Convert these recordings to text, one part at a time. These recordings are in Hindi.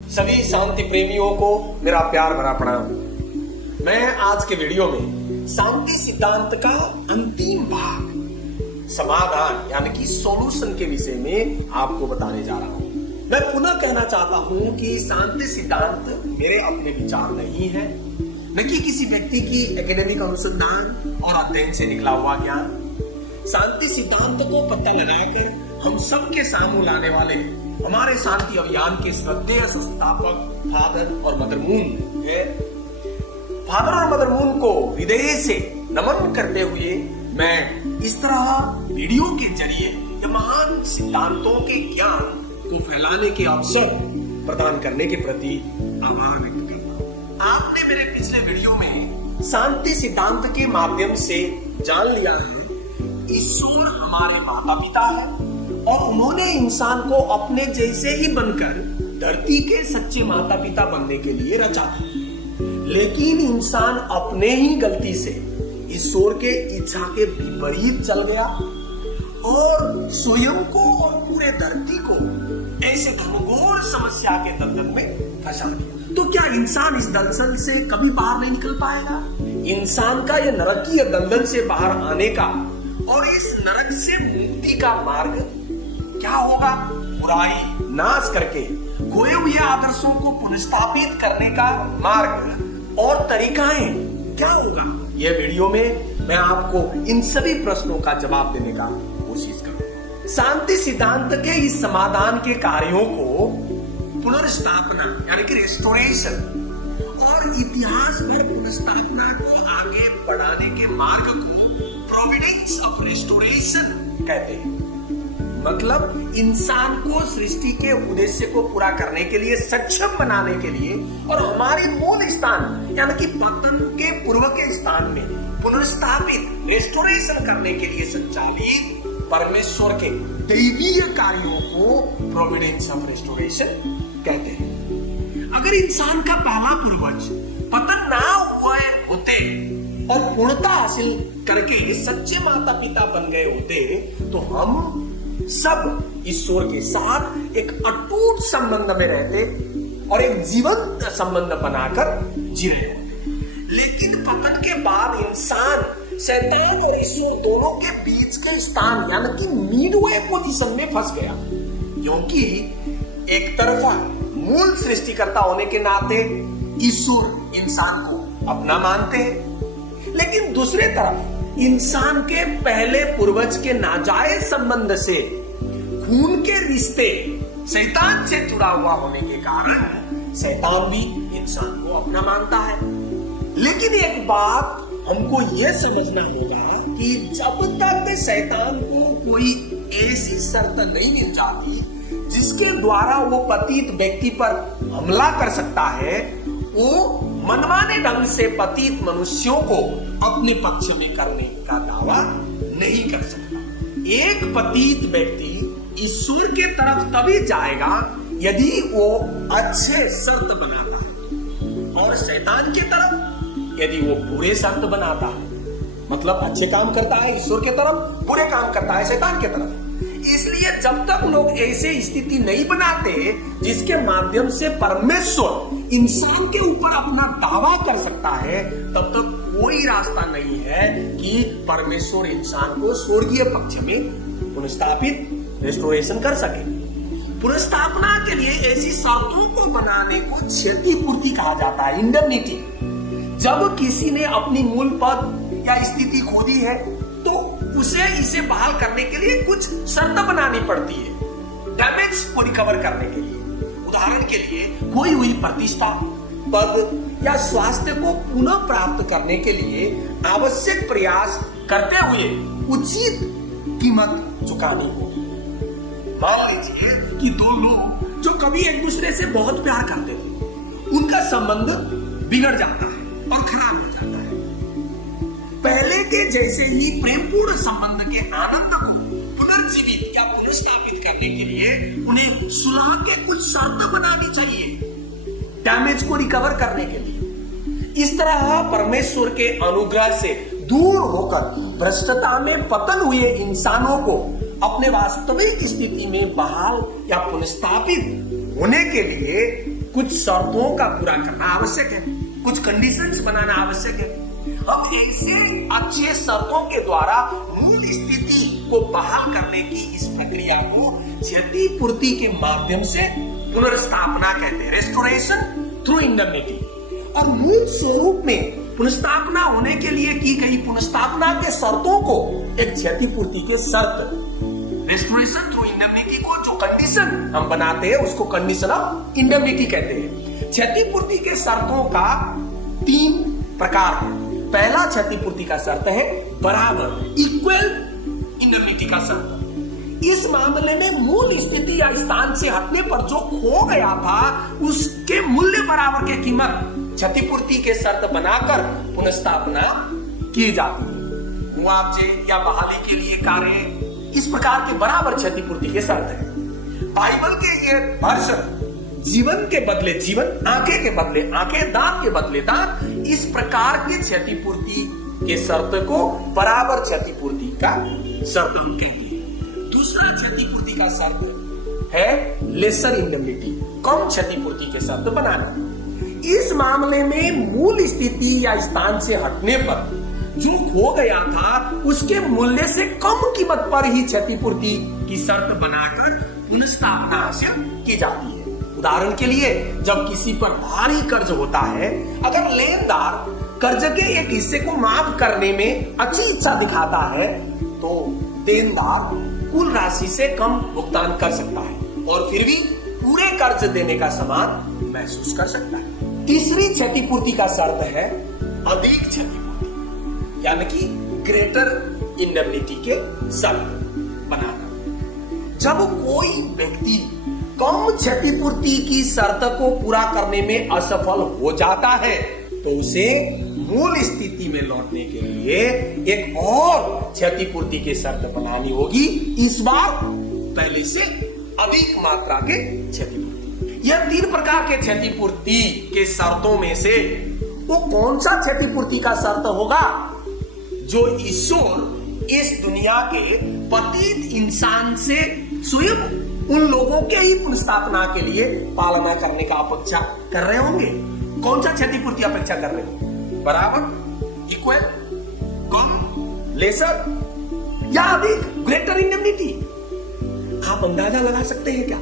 सभी शांति प्रेमियों को मेरा प्यार भरा प्रणाम। मैं आज के वीडियो में शांति सिद्धांत का अंतिम भाग समाधान यानी कि सॉल्यूशन के विषय में आपको बताने जा रहा हूं। मैं पुनः कहना चाहता हूं कि शांति सिद्धांत मेरे अपने विचार नहीं है, न कि किसी व्यक्ति की एकेडमिक अनुसंधान और अध्ययन से निकला हुआ ज्ञान। शांति सिद्धांत को पता लगाकर हम सबके सामने लाने वाले हमारे शांति अभियान के श्रद्धेय संस्थापक फादर और मदर मून है। फादर और मदर मून को हृदय से नमन करते हुए मैं इस तरह वीडियो के जरिए ये महान सिद्धांतों के ज्ञान को फैलाने के अवसर प्रदान करने के प्रति आभार व्यक्त करता हूँ। आपने मेरे पिछले वीडियो में शांति सिद्धांत के माध्यम से जान लिया है ईश्वर हमारे माता पिता है और उन्होंने इंसान को अपने जैसे ही बनकर धरती के सच्चे माता पिता बनने के लिए रचा था। लेकिन इंसान अपने ही गलती से ईश्वर के इच्छा के विपरीत चल गया और स्वयं को और पूरे धरती को ऐसे घनघोर समस्या के दलदल में फंसा दिया। तो क्या इंसान इस दलदल से कभी बाहर नहीं निकल पाएगा? इंसान का यह नरकीय दलदल से बाहर आने का और इस नरक से मुक्ति का मार्ग क्या होगा? बुराई नाश करके खोए हुए आदर्शों को पुनर्स्थापित करने का मार्ग और तरीकाएं क्या होगा? यह वीडियो में मैं आपको इन सभी प्रश्नों का जवाब देने का कोशिश करूंगा। शांति सिद्धांत के इस समाधान के कार्यों को पुनर्स्थापना यानी कि रेस्टोरेशन और इतिहास भर पुनर्स्थापना को आगे बढ़ाने के मार्ग को प्रोविडेंस ऑफ रेस्टोरेशन कहते हैं। मतलब इंसान को सृष्टि के उद्देश्य को पूरा करने के लिए सक्षम बनाने के लिए और हमारे मूल स्थान यानी कि पतन के पूर्व के स्थान में पुनर्स्थापित रेस्टोरेशन करने के लिए संचालित परमेश्वर के दैवीय कार्यों को प्रोविडेंस ऑफ रेस्टोरेशन कहते हैं। अगर इंसान का पहला पूर्वज पतन ना हुए होते और पूर्णता हासिल करके सच्चे माता पिता बन गए होते तो हम सब ईश्वर के साथ एक अटूट संबंध में रहते और एक जीवंत संबंध बनाकर जी रहे होते। लेकिन पतन के बाद इंसान शैतान और ईश्वर दोनों के बीच के स्थान यानी कि मिडवे पोजीशन में फंस गया, क्योंकि एक तरफा मूल सृष्टिकर्ता होने के नाते ईश्वर इंसान को अपना मानते हैं, लेकिन दूसरे तरफ इंसान के पहले पूर्वज के नाजायज संबंध से खून के रिश्ते शैतान से जुड़ा हुआ होने के कारण शैतान भी इंसान को अपना मानता है। लेकिन एक बात हमको यह समझना होगा कि जब तक शैतान को कोई ऐसी शर्त नहीं मिल जाती जिसके द्वारा वो पतित व्यक्ति पर हमला कर सकता है, वो मनमाने ढंग से पतित मनुष्यों को अपने पक्ष में करने का दावा नहीं कर सकता। एक पतित व्यक्ति ईश्वर के तरफ तभी जाएगा यदि वो अच्छे शर्त बनाता है और शैतान के तरफ यदि वो बुरे शर्त बनाता है, मतलब अच्छे काम करता है ईश्वर के तरफ, बुरे काम करता है शैतान के तरफ। इसलिए जब तक लोग ऐसे स्थिति नहीं बनाते जिसके माध्यम से परमेश्वर इंसान के ऊपर अपना दावा कर सकता है, तब तक कोई रास्ता नहीं है कि परमेश्वर इंसान को स्वर्गीय पक्ष में पुनर्स्थापित रेस्टोरेशन कर सके। पुनर्स्थापना के लिए ऐसी शर्तों को बनाने को क्षतिपूर्ति कहा जाता है, इंडेमनिटी। जब किसी ने अपनी मूल पद या स्थिति खो दी है तो उसे इसे बहाल करने के लिए कुछ शर्त बनानी पड़ती है डैमेज को रिकवर करने के लिए। उदाहरण के लिए खोई हुई प्रतिष्ठा, पद या स्वास्थ्य को पुनः प्राप्त करने के लिए आवश्यक प्रयास करते हुए उचित कीमत चुकानी होगी। मान लीजिए कि दो लोग जो कभी एक दूसरे से बहुत प्यार करते थे, उनका संबंध बिगड़ जाता है और खराब हो जाता है। पहले के जैसे ही प्रेमपूर्ण संबंध के आनंद को पुनर्जीवित या पुनर्स्थापित करने के लिए उन्हें सुलह के कुछ शर्त बनानी चाहिए डैमेज को रिकवर करने के लिए। इस तरह परमेश्वर के अनुग्रह से दूर होकर भ्रष्टता में पतन हुए इंसानों को अपने वास्तविक स्थिति में बहाल या पुनर्स्थापित होने के लिए कुछ शर्तों का पूरा करना आवश्यक है, कुछ कंडीशंस बनाना आवश्यक है। अब ऐसे अच्छे शर्तों के द्वारा मूल स्थिति को बहाल करने की इस प्रक्रिया को क्षतिपूर्ति के माध्यम से पुनर्स्थापना कहते हैं, रेस्टोरेशन थ्रू इंडemnity। और मूल स्वरूप में पुनर्स्थापना होने के लिए की गई पुनर्स्थापना के शर्तों को एक क्षतिपूर्ति के शर्त, रेस्टोरेशन थ्रू इंडemnity को जो कंडीशन हम बनाते हैं उसको कंडीशन ऑफ इंडemnity कहते हैं। क्षतिपूर्ति के शर्तों का 3 प्रकार है। पहला क्षतिपूर्ति का शर्त है बराबर, इक्वल इंडemnity का शर्त। इस मामले में मूल स्थिति या स्थान से हटने पर जो खो गया था उसके मूल्य बराबर की कीमत क्षतिपूर्ति के शर्त बनाकर पुनर्स्थापना की जाती है। मुआवजे या बहाली के लिए कार्य इस प्रकार के बराबर क्षतिपूर्ति के शर्त है। बाइबल के ये वर्षन जीवन के बदले जीवन, आंखें के बदले आंखें, दांत के बदले दांत, इस प्रकार के क्षतिपूर्ति के शर्त को बराबर क्षतिपूर्ति का शर्त हम कहते हैं। दूसरा क्षतिपूर्ति का शर्त है लेसर इंडemnity, कम क्षतिपूर्ति के शर्त बनाना। इस मामले में मूल स्थिति या स्थान से हटने पर जो खो गया था उसके मूल्य से कम कीमत पर ही क्षतिपूर्ति की शर्त बनाकर पुनर्स्थापना हासिल की जाती है। उदाहरण के लिए जब किसी पर भारी कर्ज होता है, अगर लेनदार कर्ज के एक हिस्से को माफ करने में अच्छी इच्छा दिखाता है तो देनदार कुल राशि से कम भुगतान कर सकता है और फिर भी पूरे कर्ज देने का समान महसूस कर सकता है। तीसरी क्षतिपूर्ति का शर्त है अधिक क्षतिपूर्ति, यानी कि ग्रेटर इंडemnity के शर्त बनाना। जब कोई व्यक्ति कम क्षतिपूर्ति की शर्त को पूरा करने में असफल हो जाता है तो उसे मूल स्थिति में लौटने के लिए एक और क्षतिपूर्ति की शर्त बनानी होगी, इस बार पहले से अधिक मात्रा के क्षतिपूर्ति। यह 3 प्रकार के क्षतिपूर्ति के शर्तों में से वो कौन सा क्षतिपूर्ति का शर्त होगा जो ईश्वर इस दुनिया के पतित इंसान से स्वयं उन लोगों के ही पुनर्स्थापना के लिए पालना करने का अपेक्षा कर रहे होंगे? कौन सा क्षतिपूर्ति अपेक्षा कर रहे होंगे? बराबर, इक्वल, कम, लेसर या अधिक, ग्रेटर इंडemnity? आप अंदाजा लगा सकते हैं क्या?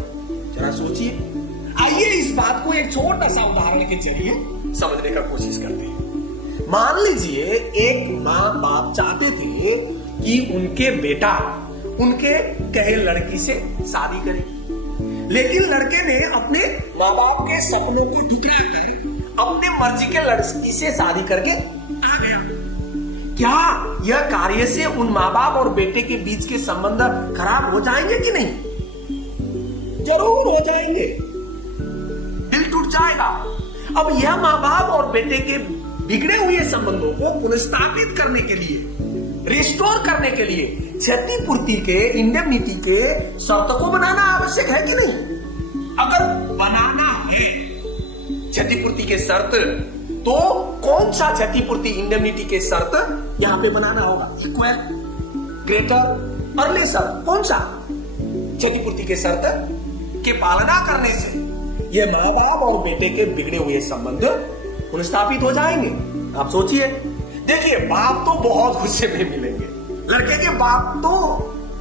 जरा सोचिए। आइए इस बात को एक छोटा सा उदाहरण के जरिए समझने का कोशिश करते हैं। मान लीजिए एक माँ बाप चाहते थे कि उनके बेटा उनके कहे लड़की से शादी करे, लेकिन लड़के ने अपने माँ बाप के सपनों को ठुकरा कर अपने मर्जी के लड़की से शादी करके आ गया। क्या यह कार्य से उन माँ बाप और बेटे के बीच के संबंध खराब हो जाएंगे कि नहीं? जरूर हो जाएंगे, दिल टूट जाएगा। अब यह माँ बाप और बेटे के बिगड़े हुए संबंधों को पुनर्स्थापित करने के लिए, रिस्टोर करने के लिए क्षतिपूर्ति के इंडemnity के शर्त को बनाना आवश्यक है कि नहीं? अगर बनाना है क्षतिपूर्ति के शर्त तो कौन सा क्षतिपूर्ति इंडemnity के शर्त यहां पे बनाना होगा? इक्वल, ग्रेटर और लेसर? कौन सा क्षतिपूर्ति के शर्त के पालना करने से ये माँ बाप और बेटे के बिगड़े हुए संबंध पुनर्स्थापित हो जाएंगे? आप सोचिए। देखिए, बाप तो बहुत गुस्से में मिलेंगे, लड़के के बाप तो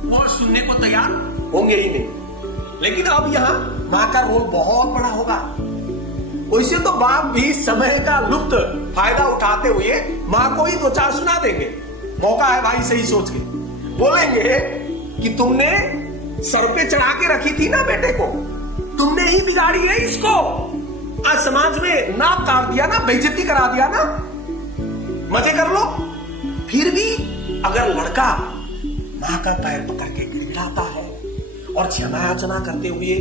बहुत सुनने को तैयार होंगे ही नहीं, लेकिन अब यहाँ माँ का रोल बहुत बड़ा होगा। वैसे तो बाप भी समय का लुप्त फायदा उठाते हुए माँ को ही 2-4 सुना देंगे, मौका है भाई सही सोच के। बोलेंगे कि तुमने सर पे चढ़ा के रखी थी ना बेटे को, तुमने ही बिगाड़ी है इसको, आज समाज में नाक काट दिया ना, बेइज्जती करा दिया ना, मजे कर लो। फिर भी अगर लड़का माँ का पैर पकड़ के गिड़गिड़ाता है और क्षमा याचना करते हुए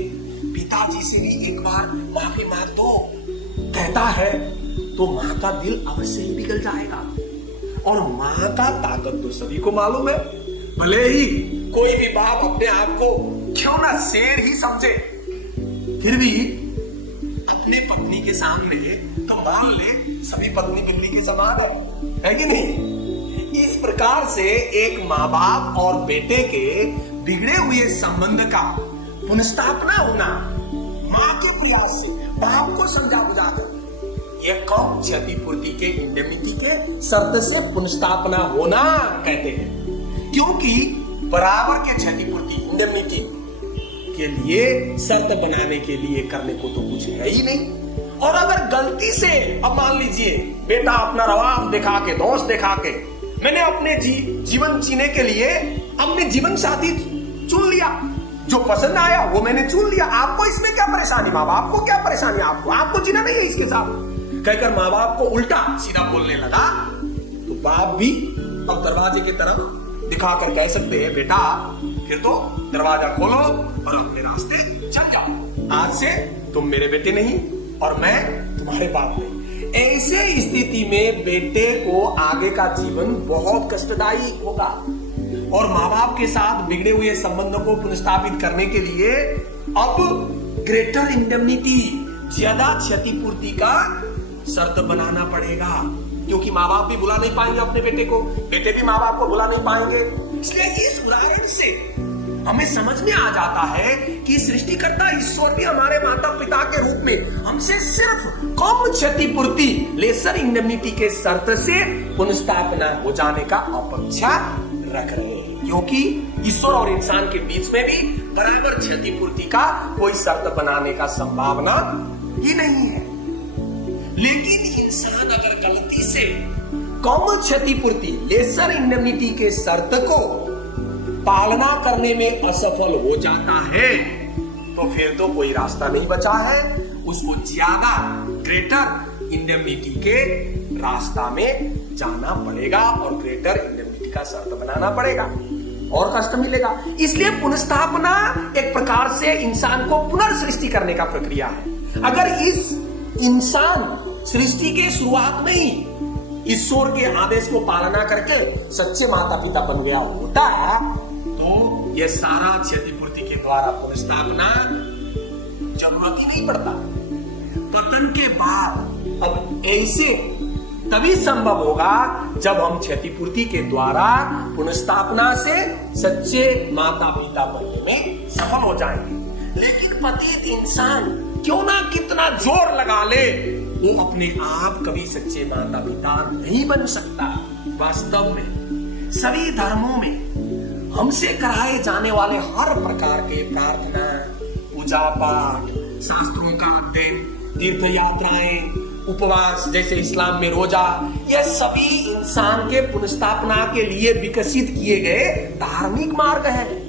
पिताजी से भी एक बार माफी मांग दो कहता है तो माँ का दिल अवश्य ही पिघल जाएगा। और माँ का ताकत तो सभी को मालूम है, भले ही कोई भी बाप अपने आप को क्यों ना शेर ही समझे, फिर भी अपनी पत्नी के सामने तो मान ले सभी पत्नी बिल्ली के समान है कि नहीं? इस प्रकार से एक माँ बाप और बेटे के बिगड़े हुए संबंध का पुनर्स्थापना होना माँ के प्रयास से, पाप को समझा बुझाकर ये कम क्षतिपूर्ति के इंडेमिनिटी के शर्त से पुनर्स्थापना होना कहते हैं, क्योंकि बराबर के क्षतिपूर्ति इंडेमिनिटी के लिए शर्त बनाने के लिए करने को तो कुछ है ही नहीं। और अगर गलती से अब मान लीजिए बेटा अपना रवाब दिखा के, दोष दिखा के मैंने अपने जीवन जीने के लिए अपने जीवन साथी चुन लिया, जो पसंद आया वो मैंने चुन लिया, आपको इसमें क्या परेशानी, माँ बाप को क्या परेशानी, आपको जीना नहीं है इसके साथ कहकर माँ बाप को उल्टा सीधा बोलने लगा, तो बाप भी अब दरवाजे की तरफ दिखाकर कह सकते हैं बेटा फिर तो दरवाजा खोलो और अपने रास्ते चल जाओ, आज से तुम मेरे बेटे नहीं और मैं तुम्हारे बाप नहीं। ऐसे स्थिति में बेटे को आगे का जीवन बहुत कष्टदायी होगा और माँ बाप के साथ बिगड़े हुए संबंधों को पुनर्स्थापित करने के लिए अब ग्रेटर इंडेमनिटी, ज्यादा क्षतिपूर्ति का शर्त बनाना पड़ेगा, क्योंकि माँ बाप भी भुला नहीं पाएंगे अपने बेटे को, बेटे भी माँ बाप को भुला नहीं पाएंगे। इसलिए इस उदाहरण से हमें समझ में आ जाता है कि सृष्टिकर्ता ईश्वर भी हमारे माता पिता के रूप में हमसे सिर्फ कम क्षतिपूर्ति, लेसर इंडेमनिटी के शर्त से पुनर्स्थापना हो जाने का अपेक्षा रख रहे हैं, क्योंकि ईश्वर और इंसान के बीच में भी बराबर क्षतिपूर्ति का कोई शर्त बनाने का संभावना ही नहीं है। लेकिन इंसान अगर गलती से कम क्षतिपूर्ति, लेसर इंडेमनिटी के शर्त को पालना करने में असफल हो जाता है तो फिर तो कोई रास्ता नहीं बचा है, उसको ज्यादा ग्रेटर इंडेमनिटी के रास्ता में जाना पड़ेगा और ग्रेटर इंडेमनिटी का शर्त बनाना पड़ेगा और कष्ट मिलेगा। इसलिए पुनर्स्थापना एक प्रकार से इंसान को पुनर्सृष्टि करने का प्रक्रिया है। अगर इस इंसान सृष्टि के शुरुआत में ही ईश्वर के आदेश को पालना करके सच्चे माता पिता बन गया होता तो यह सारा क्षतिपूर्ति के द्वारा पुनर्स्थापना जरूरत ही नहीं पड़ता। पतन के बाद अब ऐसे तभी संभव होगा जब हम क्षतिपूर्ति के द्वारा पुनर्स्थापना से सच्चे माता पिता बनने में सफल हो जाएंगे। लेकिन पतित इंसान क्यों ना कितना जोर लगा ले, वो अपने आप कभी सच्चे माता पिता नहीं बन सकता। वास्तव में सभी धर्मों में हमसे कराए जाने वाले हर प्रकार के प्रार्थना, पूजा पाठ, शास्त्रों का अध्ययन, तीर्थ यात्राएं, उपवास, जैसे इस्लाम में रोजा, यह सभी इंसान के पुनर्स्थापना के लिए विकसित किए गए धार्मिक मार्ग हैं।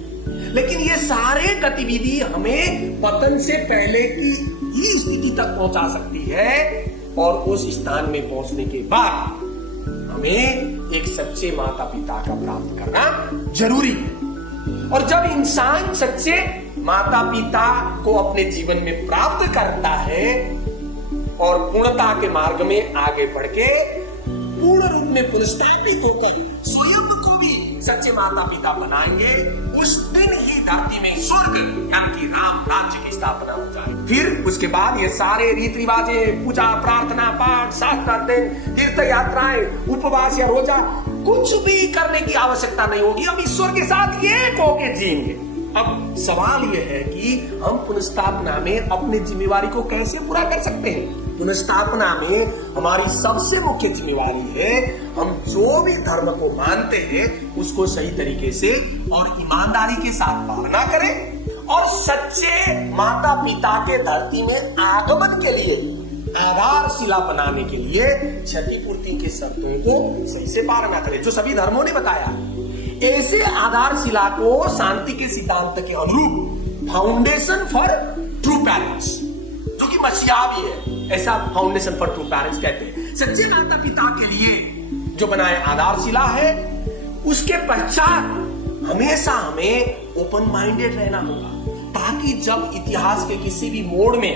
लेकिन ये सारे गतिविधि हमें पतन से पहले की ही स्थिति तक पहुंचा सकती है और उस स्थान में पहुंचने के बाद हमें एक सच्चे माता पिता का प्राप्त करना जरूरी है। और जब इंसान सच्चे माता पिता को अपने जीवन में प्राप्त करता है और पूर्णता के मार्ग में आगे बढ़ के पूर्ण रूप में पुनर्स्थापित होकर स्वयं को भी सच्चे माता पिता बनाएंगे, उस दिन ही धरती में स्वर्ग यानी कि राम राज्य की स्थापना हो जाए। फिर उसके बाद ये सारे रीति रिवाजें, पूजा, प्रार्थना, पाठ, शास्त्र अध्ययन, तीर्थ यात्राएं, उपवास या रोजा कुछ भी करने की आवश्यकता नहीं होगी। हम ईश्वर के साथ एक होके जिएंगे। अब सवाल यह है कि हम पुनर्स्थापना में अपनी जिम्मेवारी को कैसे पूरा कर सकते हैं। पुनर्स्थापना में हमारी सबसे मुख्य जिम्मेवारी है हम जो भी धर्म को मानते हैं उसको सही तरीके से और ईमानदारी के साथ पालना करें और सच्चे माता पिता के धरती में आगमन के लिए आधारशिला बनाने के लिए क्षतिपूर्ति के शर्तों को सही से पालना करें, जो सभी धर्मों ने बताया। ऐसे आधारशिला को शांति के सिद्धांत के अनुरूप फाउंडेशन फॉर ट्रू पेरेंट्स, जो कि मसीहा भी है, ऐसा फाउंडेशन फॉर ट्रू पेरेंट्स कहते हैं। सच्चे माता पिता के लिए जो बनाए आधारशिला है, उसके पश्चात हमेशा हमें ओपन माइंडेड रहना होगा, ताकि जब इतिहास के किसी भी मोड़ में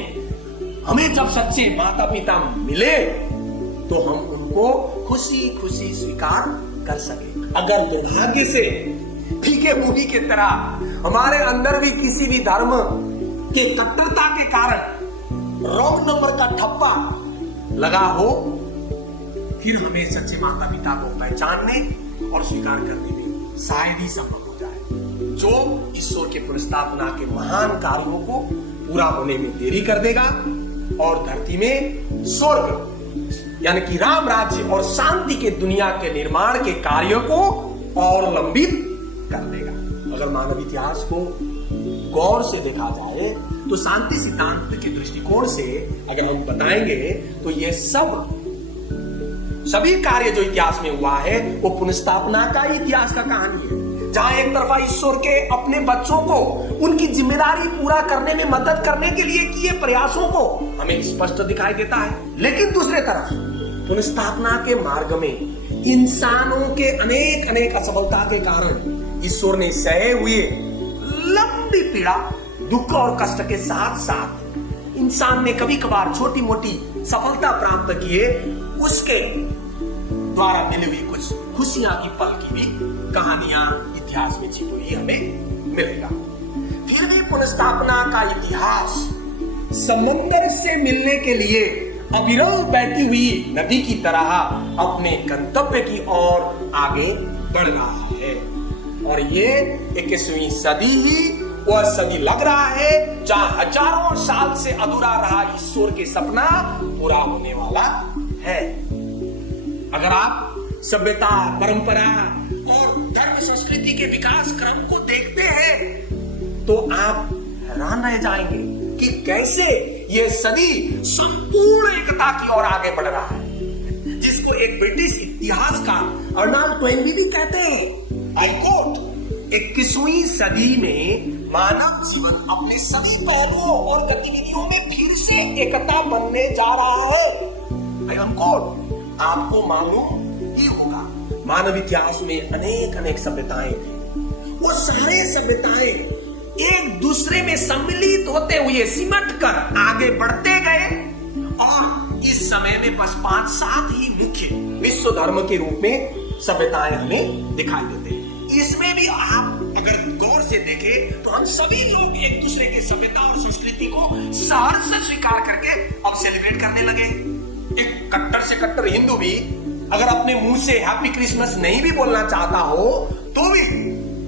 हमें जब सच्चे माता पिता मिले तो हम उनको खुशी खुशी स्वीकार कर सके। अगर दुर्भाग्य से फीके मूवी के तरह हमारे अंदर भी किसी भी धर्म के कट्टरता के कारण रॉन्ग नंबर का ठप्पा लगा हो, फिर हमें सच्चे माता पिता को पहचानने और स्वीकार करने में शायद ही संभव हो जाए, जो ईश्वर के पुनर्स्थापना के महान कार्यों को पूरा होने में देरी कर देगा और धरती में स्वर्ग यानी कि राम राज्य और शांति के दुनिया के निर्माण के कार्य को और लंबित कर देगा। अगर मानव इतिहास को गौर से देखा जाए तो शांति सिद्धांत के दृष्टिकोण से अगर हम बताएंगे तो ये सभी कार्य जो इतिहास में हुआ है वो पुनर्स्थापना का इतिहास का कहानी है, जहां एक तरफा ईश्वर के अपने बच्चों को उनकी जिम्मेदारी पूरा करने में मदद करने के लिए किए प्रयासों को हमें स्पष्ट दिखाई देता है, लेकिन दूसरे तरफ पुनर्स्थापना के मार्ग में इंसानों के अनेक असफलता के कारण ईश्वर ने सहे हुए लंबी पीड़ा, दुख और कष्ट के साथ साथ इंसान ने कभी कभार छोटी मोटी सफलता प्राप्त किए, उसके द्वारा मिली हुई कुछ खुशियां की पल की भी कहानियां इतिहास में छिपी हुई हमें मिलेगा। फिर भी पुनर्स्थापना का इतिहास समंदर से मिलने के लिए अविरल बहती हुई नदी की तरह अपने गंतव्य की ओर आगे बढ़ रहा है, और ये 21वीं सदी ही वह सदी लग रहा है जहां हजारों साल से अधूरा रहा ईश्वर के सपना पूरा होने वाला है। अगर आप सभ्यता, परंपरा और धर्म संस्कृति के विकास क्रम को देखते हैं तो आप हैरान रह जाएंगे कि कैसे यह सदी संपूर्ण एकता की ओर आगे बढ़ रहा है, जिसको एक ब्रिटिश इतिहासकार अर्नाल्ड टोइनबी भी कहते हैं। आई कोट, 21वीं सदी में मानव जीवन अपने सभी पहलुओं और गतिविधियों में फिर से एकता बनने जा रहा है। आई अनकोट, आपको मालूम ही होगा मानव इतिहास में अनेक सभ्यताएं थी। वो सारे सभ्यताएं एक दूसरे में सम्मिलित होते हुए सिमट कर आगे बढ़ते गए, और इस समय में बस 5-7 ही मुख्य विश्व धर्म के रूप में सभ्यताएं हमें दिखाई देते हैं। इसमें भी आप अगर गौर से देखें तो हम सभी लोग एक दूसरे के सभ्यता और संस्कृति को सहर्ष से स्वीकार करके अब सेलिब्रेट करने लगे। एक कट्टर से कट्टर हिंदू भी अगर अपने मुंह से हैप्पी क्रिसमस नहीं भी बोलना चाहता हो तो भी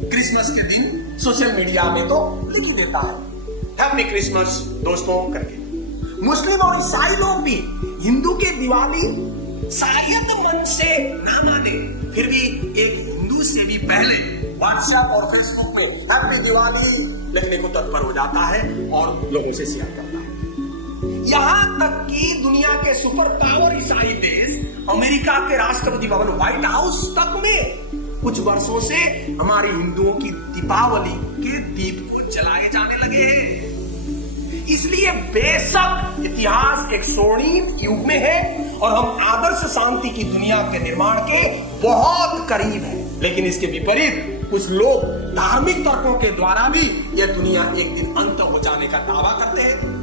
क्रिसमस के दिन सोशल मीडिया में तो लिख ही देता है हैप्पी क्रिसमस दोस्तों करके। मुस्लिम और ईसाई लोग भी हिंदू के दिवाली शायद मन से ना माने, फिर भी एक हिंदू से भी पहले व्हाट्सएप और फेसबुक पे हैप्पी दिवाली लिखने को तत्पर हो जाता है और लोगों से शेयर करता है। यहां तक कि दुनिया के सुपर पावर ईसाई देश अमेरिका के राष्ट्रपति भवन व्हाइट हाउस तक में कुछ वर्षों से हमारे हिंदुओं की दीपावली के दीप को जलाए जाने लगे हैं। इसलिए बेशक इतिहास एक स्वर्णिम युग में है और हम आदर्श शांति की दुनिया के निर्माण के बहुत करीब हैं, लेकिन इसके विपरीत कुछ लोग धार्मिक तर्कों के द्वारा भी यह दुनिया एक दिन अंत हो जाने का दावा करते हैं,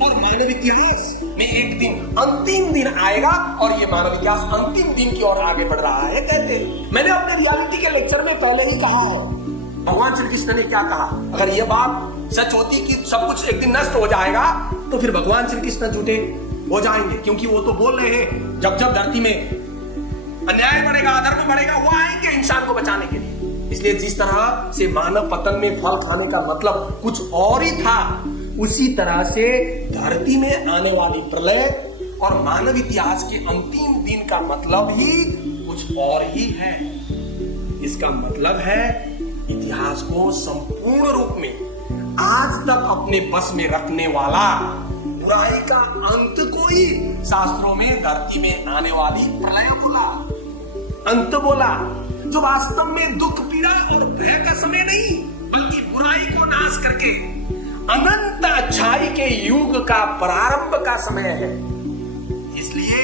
और मानव इतिहास में एक दिन अंतिम दिन आएगा और ये मानव इतिहास अंतिम दिन की ओर आगे बढ़ रहा है कहते हैं। मैंने अपने रियलिटी के लेक्चर में पहले ही कहा है, भगवान श्री कृष्ण ने क्या कहा, अगर यह बात सच होती कि सब कुछ एक दिन नष्ट हो जाएगा तो फिर भगवान श्री कृष्ण झूठे हो जाएंगे, क्योंकि वो तो बोल रहे हैं जब जब धरती में अन्याय बढ़ेगा, अधर्म बढ़ेगा, वो आएंगे इंसान को बचाने के लिए। इसलिए जिस तरह से मानव पतन में फल खाने का मतलब कुछ और ही था, उसी तरह से धरती में आने वाली प्रलय और मानव इतिहास के अंतिम दिन का मतलब ही कुछ और ही है। इसका मतलब है इतिहास को संपूर्ण रूप में आज तक अपने बस में रखने वाला बुराई का अंत को ही शास्त्रों में धरती में आने वाली प्रलय बोला, अंत बोला, जो वास्तव में दुख, पीड़ा और भय का समय नहीं बल्कि बुराई को नाश करके अनंत अच्छाई के युग का प्रारंभ का समय है। इसलिए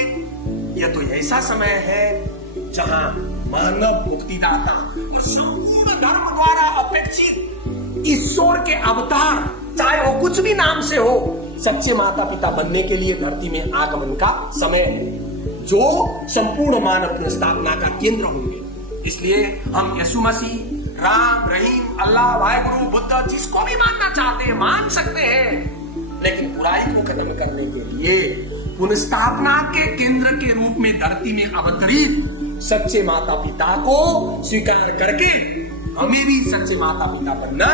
यह तो ऐसा समय है जहां मानव मुक्तिदाता और संपूर्ण धर्म द्वारा अपेक्षित ईश्वर के अवतार, चाहे वो कुछ भी नाम से हो, सच्चे माता पिता बनने के लिए धरती में आगमन का समय है, जो संपूर्ण मानव की स्थापना का केंद्र होंगे। इसलिए हम यीशु मसीह, राम, रहीम, अल्लाह, वाहिगुरु, बुद्ध, जिसको भी मानना चाहते हैं मान सकते हैं, लेकिन बुराई को खत्म करने के लिए पुनर्स्थापना के केंद्र के रूप में धरती में अवतरित सच्चे माता पिता को स्वीकार करके हमें भी सच्चे माता पिता बनना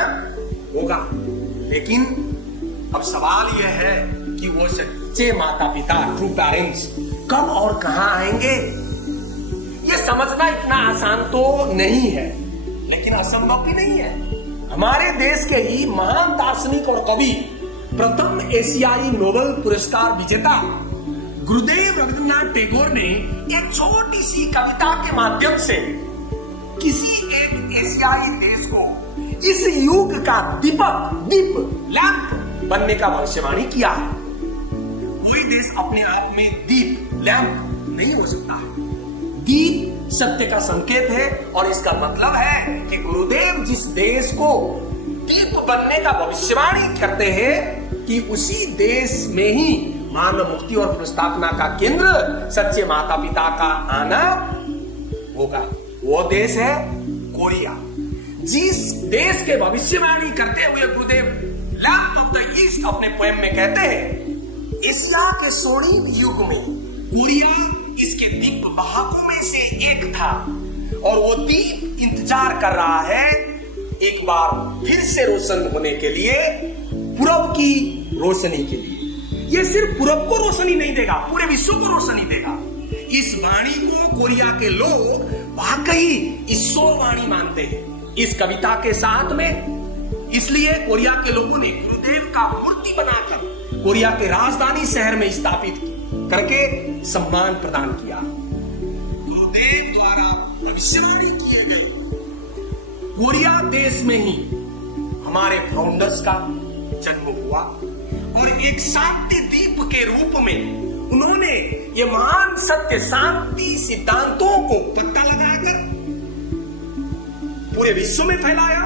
होगा। लेकिन अब सवाल यह है कि वो सच्चे माता पिता, ट्रू पेरेंट्स कब और कहां आएंगे, ये समझना इतना आसान तो नहीं है, लेकिन असंभव भी नहीं है। हमारे देश के ही महान दार्शनिक और कवि, प्रथम एशियाई नोबेल पुरस्कार विजेता गुरुदेव रविंद्रनाथ टैगोर ने एक छोटी सी कविता के माध्यम से किसी एक एशियाई देश को इस युग का दीप लैंप बनने का भविष्यवाणी किया है। कोई देश अपने आप में दीप लैंप नहीं हो सकता है। दीप सत्य का संकेत है और इसका मतलब है कि गुरुदेव जिस देश को दीप बनने का भविष्यवाणी करते हैं कि उसी देश में ही मानव मुक्ति और पुनर्स्थापना का केंद्र सच्चे माता पिता का आना होगा। वो देश है कोरिया। जिस देश के भविष्यवाणी करते हुए गुरुदेव लैंप ऑफ द ईस्ट अपने पोएम में कहते हैं, एशिया के स्वर्णिम युग में कोरिया इसके दीप वाहकों में से एक था और वो दीप इंतजार कर रहा है एक बार फिर से रोशन होने के लिए, पूरब की रोशनी के लिए। ये सिर्फ पूरब को रोशनी नहीं देगा, पूरे विश्व को रोशनी देगा। इस वाणी को कोरिया के लोग वाकई ईश्वर वाणी मानते हैं इस कविता के साथ में। इसलिए कोरिया के लोगों ने गुरुदेव का मूर्ति बनाकर कोरिया के राजधानी शहर में स्थापित करके सम्मान प्रदान किया। गुरुदेव द्वारा भविष्यवाणी किए गए कोरिया देश में ही हमारे फाउंडर्स का जन्म हुआ और एक शांति दीप के रूप में उन्होंने ये महान सत्य शांति सिद्धांतों को पता लगाकर पूरे विश्व में फैलाया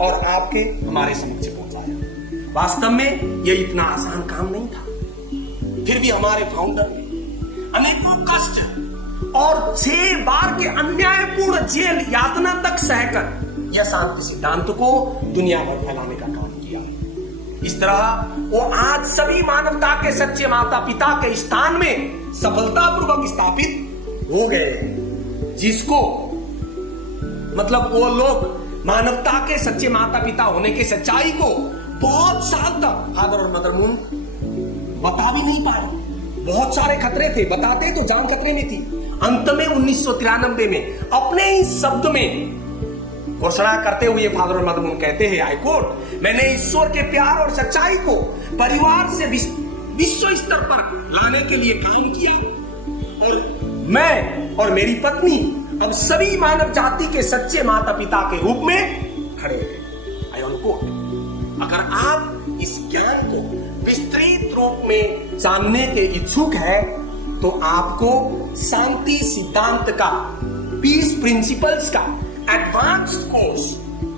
और आपके हमारे समक्ष पहुंचाया। वास्तव में ये इतना आसान काम नहीं था। फिर भी हमारे फाउंडर ने अनेकों कष्ट और 6 बार के अन्यायपूर्ण जेल यातना तक सहकर यह शांति सिद्धांत को दुनिया भर फैलाने का काम किया। इस तरह वो आज सभी मानवता के सच्चे माता पिता के स्थान में सफलतापूर्वक स्थापित हो गए हैं। जिसको मतलब वो लोग मानवता के सच्चे माता पिता होने की सच्चाई को बहुत साल तक फादर और मदर मून बता भी नहीं पाए। बहुत सारे खतरे थे, बताते तो जान खतरे में थी। अंत में 1993 में अपने ही शब्द में घोषणा करते हुए फादर और मदर मून कहते हैं, आई कोट, मैंने ईश्वर के प्यार और सच्चाई को परिवार से विश्व स्तर पर लाने के लिए काम किया और मैं और मेरी पत्नी अब सभी मानव जाति के सच्चे माता पिता के रूप में खड़े हैं। I quote. अगर आप इस ज्ञान को विस्तृत रूप में जानने के इच्छुक है तो आपको शांति सिद्धांत का, पीस प्रिंसिपल्स का एडवांस कोर्स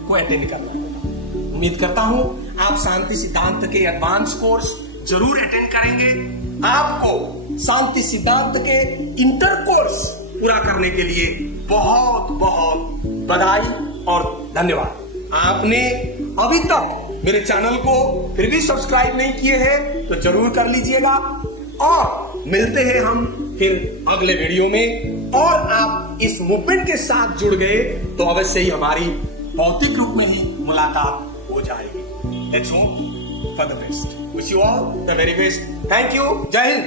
को अटेंड करना होगा। उम्मीद करता हूं आप शांति सिद्धांत के एडवांस कोर्स जरूर अटेंड करेंगे। आपको शांति सिद्धांत के इंटर कोर्स पूरा करने के लिए बहुत बहुत बधाई और धन्यवाद। आपने अभी तक मेरे चैनल को फिर भी सब्सक्राइब नहीं किए हैं तो जरूर कर लीजिएगा और मिलते हैं हम फिर अगले वीडियो में। और आप इस मूवमेंट के साथ जुड़ गए तो अवश्य ही हमारी भौतिक रूप में ही मुलाकात हो जाएगी। Let's hope for the best. Wish you all the very best. Thank you. जय हिंद।